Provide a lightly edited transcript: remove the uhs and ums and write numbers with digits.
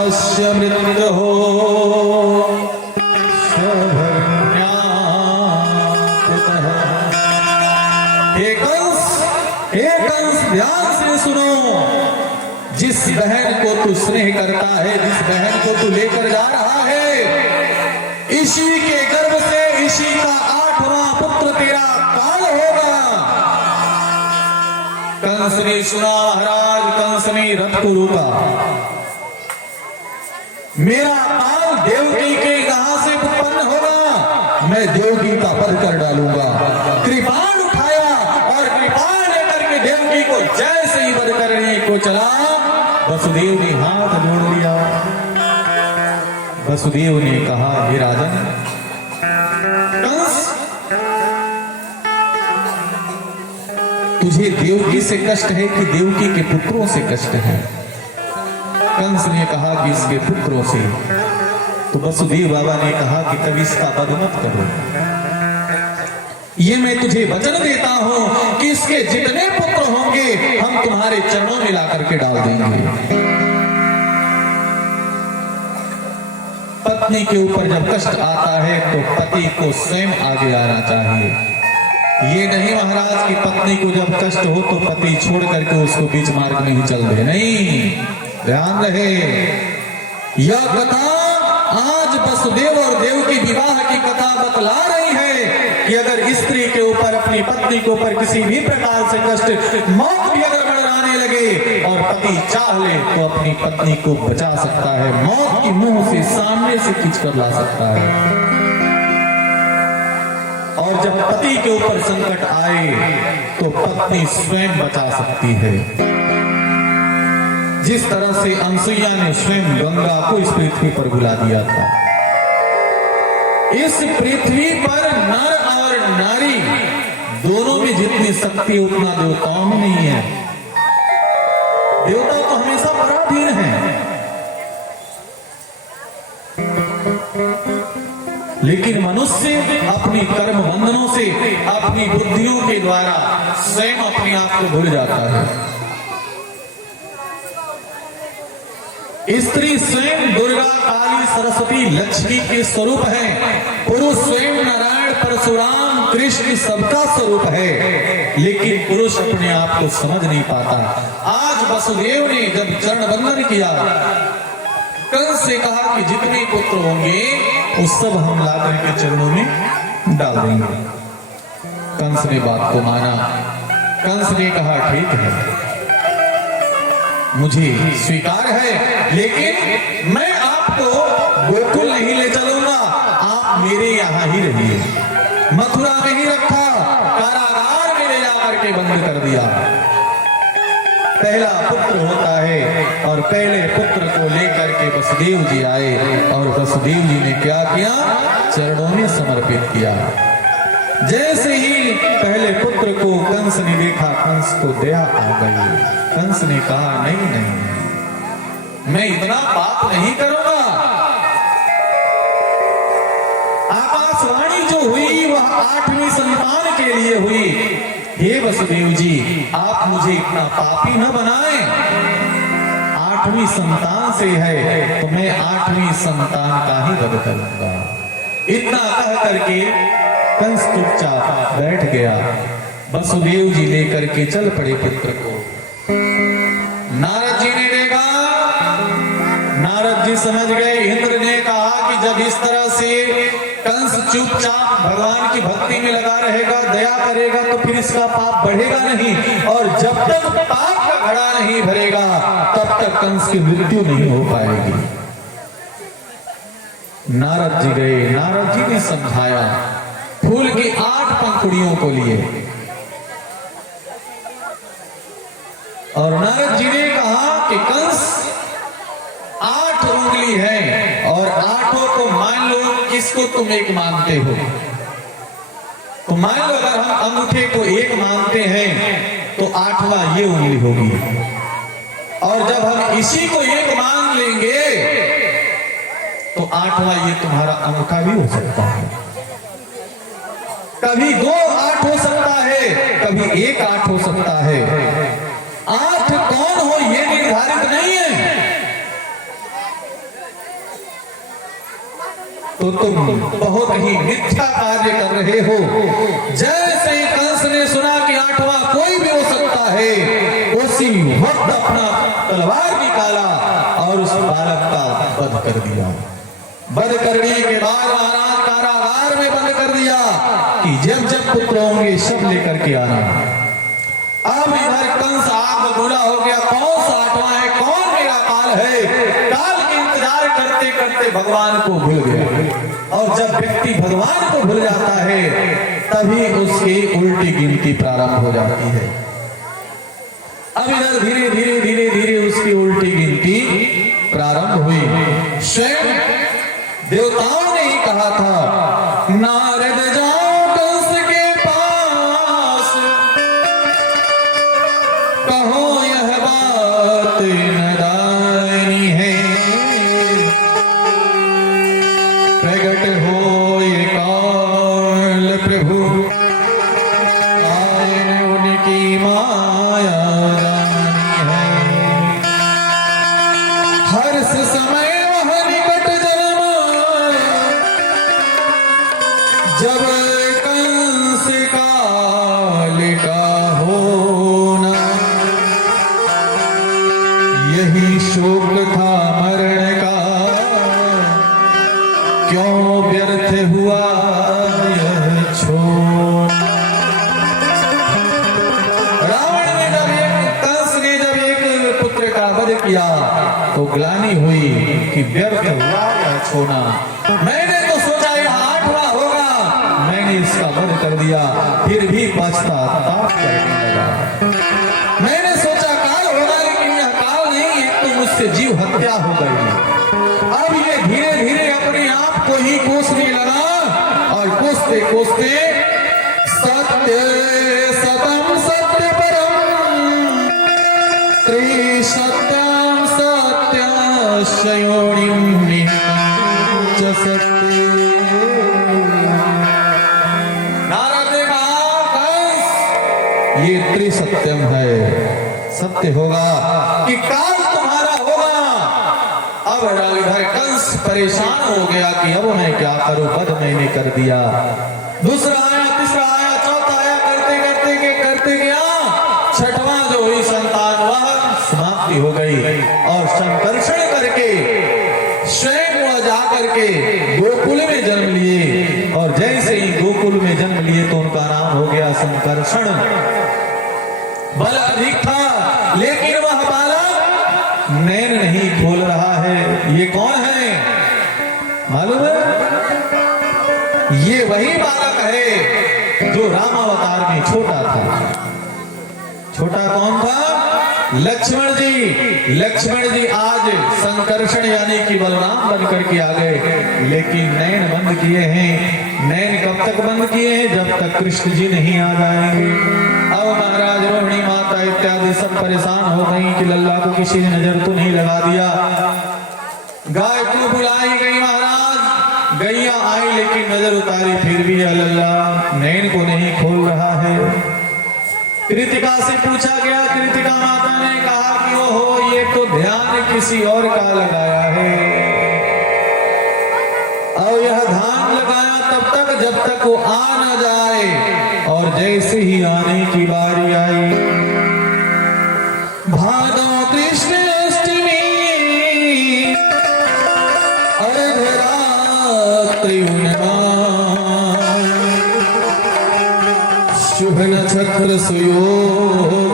पापस्य मृत्युः हे कंस ध्यान से सुनो। जिस बहन को तू स्नेह करता है, जिस बहन को तू लेकर जा रहा है, इसी के गर्भ से इसी का 8वां पुत्र तेरा काल होगा। कंस ने सुना महाराज, कंस ने रथ को रोका। मेरा काल देवकी के यहाँ से उत्पन्न होगा, मैं देवकी का वध कर डालूंगा। कृपाण उठाया और कृपाण लेकर के देवकी को जैसे ही वध करने को चला, वसुदेव ने हाथ जोड़ लिया। वसुदेव ने कहा, हे राजन, कंस तुझे देवकी से कष्ट है कि देवकी के पुत्रों से कष्ट है? कंस ने कहा कि इसके पुत्रों से। तो वसुदेव बाबा ने कहा कि तब इसका वध मत करो। ये मैं तुझे वचन देता हूं कि इसके जितने पुत्र होंगे हम तुम्हारे चरणों में ला करके डाल देंगे। पत्नी के ऊपर जब कष्ट आता है तो पति को स्वयं आगे आना चाहिए। ये नहीं महाराज कि पत्नी को जब कष्ट हो तो पति छोड़ करके उसको बीच मार्ग में ही चल दे। नहीं, ध्यान रहे, यह कथा आज वसुदेव और देव की विवाह की कथा बतला रही है कि अगर स्त्री के ऊपर, अपनी पत्नी के ऊपर किसी भी प्रकार से कष्ट, मौत भी अगर मंडराने लगे और पति चाह ले तो अपनी पत्नी को बचा सकता है, मौत की मुंह से सामने से खींच कर ला सकता है। और जब पति के ऊपर संकट आए तो पत्नी स्वयं बचा सकती है। जिस तरह से अनसुईया ने स्वयं गंगा को इस पृथ्वी पर बुला दिया था। इस पृथ्वी पर नर और नारी दोनों में जितनी शक्ति उतना देवताओं में नहीं है। देवता तो हमेशा पराधीन है, लेकिन मनुष्य अपनी कर्म बंधनों से, अपनी बुद्धियों के द्वारा स्वयं अपने आप को भूल जाता है। स्त्री स्वयं दुर्गा, काली, सरस्वती, लक्ष्मी के स्वरूप है। पुरुष स्वयं नारायण, परशुराम, कृष्ण सबका स्वरूप है, लेकिन पुरुष अपने आप को समझ नहीं पाता। आज वसुदेव ने जब चरण बंदन किया, कंस से कहा कि जितने पुत्र होंगे वो सब हम ला करके चरणों में डाल देंगे। कंस ने बात को माना। कंस ने कहा, ठीक है, मुझे स्वीकार है, लेकिन मैं आपको गोकुल नहीं ले चलूंगा, आप मेरे यहाँ ही रहिए। मथुरा में ही रखा, कारागार में ले जाकर के बंद कर दिया। पहला पुत्र होता है और पहले पुत्र को लेकर के वसुदेव जी आए और वसुदेव जी ने क्या किया? चरणों में समर्पित किया। जैसे ही पहले पुत्र को कंस ने देखा, कंस को दया आ गई। कंस ने कहा, नहीं नहीं, मैं इतना पाप नहीं करूंगा। आकाशवाणी जो हुई वह 8वीं संतान के लिए हुई। हे वसुदेव जी, आप मुझे इतना पापी न बनाएं। 8वीं संतान से है तो मैं 8वीं संतान का ही वध करूंगा। इतना कह करके कंस चुपचाप बैठ गया। वसुदेव जी लेकर के चल पड़े पुत्र को। नारद जी ने देखा, नारद जी समझ गए। इंद्र ने कहा कि जब इस तरह से कंस चुपचाप भगवान की भक्ति में लगा रहेगा, दया करेगा, तो फिर इसका पाप बढ़ेगा नहीं, और जब तक पाप का घड़ा नहीं भरेगा तब तक कंस की मृत्यु नहीं हो पाएगी। नारद जी गए। नारद जी ने समझाया, फूल की 8 पंखुड़ियों को लिए, और नारद जी ने कहा कि कंस 8 उंगली है और 8 को मान लो किसको तुम एक मानते हो, तो मान लो अगर हम अंगूठे को एक मानते हैं तो 8वां ये उंगली होगी, और जब हम इसी को एक मान लेंगे तो 8वां ये तुम्हारा अंगूठा भी हो सकता है। कभी 2 8 हो सकता है, कभी 1 8 हो सकता है। 8 कौन हो ये निर्धारित नहीं है। तो तुम बहुत ही मिथ्या कार्य कर रहे हो। जैसे ही कंस ने सुना कि 8वां कोई भी हो सकता है, उसी वक्त अपना तलवार निकाला और उस बालक का वध कर दिया। वध करने के बाद महाराज कारागार में बंद कर दिया कि जब जब पुत्र होंगे सब लेकर के आना। अब इधर कंस आग बबूला हो गया, कौन सा 8वां है, कौन मेरा काल है। काल के इंतजार करते करते भगवान को भूल गया। और जब व्यक्ति भगवान को भूल जाता है तभी उसकी उल्टी गिनती प्रारंभ हो जाती है। अब इधर धीरे धीरे धीरे धीरे उसकी उल्टी गिनती प्रारंभ हुई। स्वयं देवताओं ने ही कहा था, नारद जाओ कंस के पास, कहो यह बात नदानी है, प्रगट हो ये काल प्रभु, आए उनकी माया रानी है। हर्ष समय वह निकट जन्म, जब कंस काल का होना, यही शोक था मरण का, क्यों व्यर्थ हुआ यह छोड़ना। रावण ने जब कंस ने जब एक पुत्र का वध किया तो ग्लानि हुई कि व्यर्थ हुआ यह छोड़ना। मैंने तो सोचा यह 8वां होगा, मैंने इसका वध कर दिया, फिर भी पछतावा करने लगा। मैंने सोचा काल होगा, लेकिन यह काल नहीं, एक तो मुझसे जीव हत्या हो गई। अब ये धीरे धीरे अपने आप को ही कोसने लगा और कोसते कोसते सत्य सतम सत्य परम त्रिसत्यम सत्यशयोनिम च सत्य। नारद ने कहा कंस ये त्रिसत्यम है, सत्य होगा कि काल तुम्हारा होगा। अब इधर कंस परेशान हो गया कि अब मैं क्या करूं, वध मैंने कर दिया। दूसरा आया, तीसरा आया, चौथा आया, करते गया। 6वां जो हुई संतान वह समाप्ति हो गई और संकर्षण करके स्वयं वह जा करके गोकुल में जन्म लिए। और जैसे ही गोकुल में जन्म लिए तो उनका नाम हो गया संकर्षण। बल अधिक था लेकिन वह बालक नैन नहीं खोल रहा है। ये कौन है मालूम है? ये वही बालक है जो रामावतार में छोटा था। छोटा कौन था? लक्ष्मण जी। लक्ष्मण जी आज संकर्षण यानी कि बलराम बन करके आ गए, लेकिन नैन बंद किए हैं। नैन कब तक बंद किए हैं? जब तक कृष्ण जी नहीं आ जाएंगे। अब महाराज रोहिणी माता इत्यादि सब परेशान हो गई कि लल्ला को किसी ने नजर तो नहीं लगा दिया। गाय को बुलाई गई, महाराज गैया आई लेकिन नजर उतारी, फिर भी लल्ला नैन को नहीं खोल रहा है। कृतिका से पूछा गया, कृतिका माता ने कहा कि ओहो ये तो ध्यान किसी और का लगाया है। और यह ध्यान लगाया तब तक जब तक वो आ न जाए, और जैसे ही आने की बारी आई, भादो कृष्ण अष्टमी अर्धरात्रि शुभ नक्षत्र सुयोग